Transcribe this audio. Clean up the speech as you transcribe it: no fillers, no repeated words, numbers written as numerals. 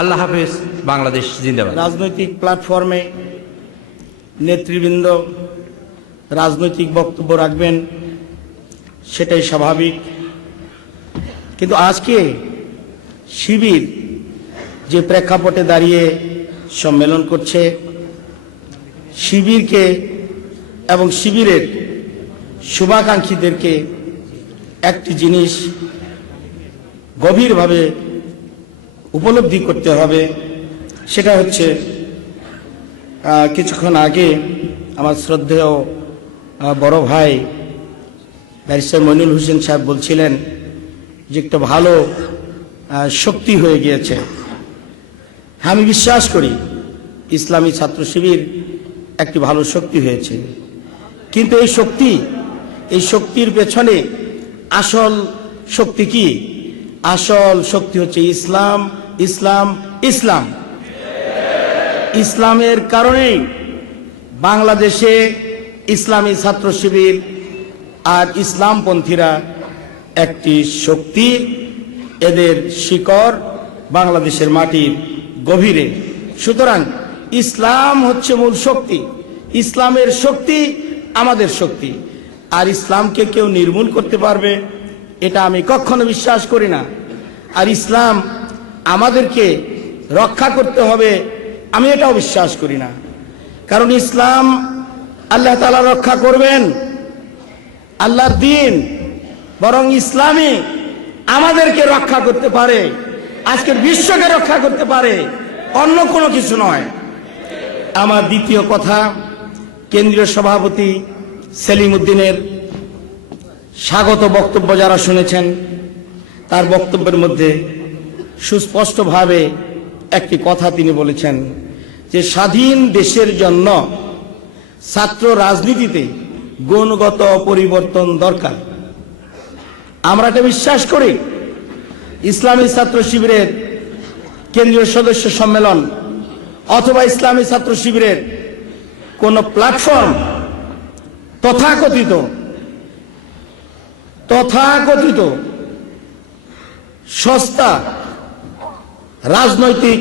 আল্লাহ হাফেজ। বাংলাদেশ জিন্দাবাদ। রাজনৈতিক প্ল্যাটফর্মে নেতৃবৃন্দ রাজনৈতিক বক্তব্য রাখবেন, সেটাই স্বাভাবিক। কিন্তু আজকে শিবির যে প্রেক্ষাপটে দাঁড়িয়ে সম্মেলন করছে, শিবিরকে এবং শিবিরের শুভাকাঙ্ক্ষীদেরকে একটি জিনিস গভীরভাবে উপলব্ধি করতে হবে। সেটা হচ্ছে, কিছুক্ষণ আগে আমার শ্রদ্ধেয় বড় ভাই ব্যারিস্টার মইনুল হোসেন সাহেব বলছিলেন যে একটা ভালো শক্তি হয়ে গিয়েছে। আমি বিশ্বাস করি ইসলামী ছাত্র শিবির একটি ভালো শক্তি হয়েছে, কিন্তু এই শক্তির পেছনে আসল শক্তি কি? আসল শক্তি হচ্ছে ইসলাম, ইসলাম, ইসলাম। ইসলামের কারণেই বাংলাদেশে ইসলামী ছাত্র শিবির আর ইসলামপন্থীরা একটি শক্তি। এদের শিকড় বাংলাদেশের মাটির গভীরে। সুতরাং ইসলাম হচ্ছে মূল শক্তি, ইসলামের শক্তি আমাদের শক্তি। আর ইসলামকে কেউ নির্মূল করতে পারবে এটা আমি কখনো বিশ্বাস করি না। আর ইসলাম আমাদেরকে রক্ষা করতে হবে আমি এটাও বিশ্বাস করি না। কারণ ইসলাম আল্লাহ তাআলা রক্ষা করবেন, আল্লাহর দ্বীন, বরং ইসলামই আমাদেরকে রক্ষা করতে পারে, আজকের বিশ্বকে রক্ষা করতে পারে, অন্য কোনো কিছু নয়। আমার দ্বিতীয় কথা, কেন্দ্রীয় সভাপতি সেলিম উদ্দিনের স্বাগত বক্তব্য যারা শুনেছেন, তার বক্তব্যের মধ্যে সুস্পষ্টভাবে একটি কথা তিনি বলেছেন যে স্বাধীন দেশের জন্য ছাত্র রাজনীতিতে গুণগত পরিবর্তন দরকার। আমরা এটা বিশ্বাস করি। ইসলামী ছাত্র শিবিরের কেন্দ্রীয় সদস্য সম্মেলন অথবা ইসলামী ছাত্র শিবিরের কোন প্ল্যাটফর্ম তথাকথিত সস্তা রাজনৈতিক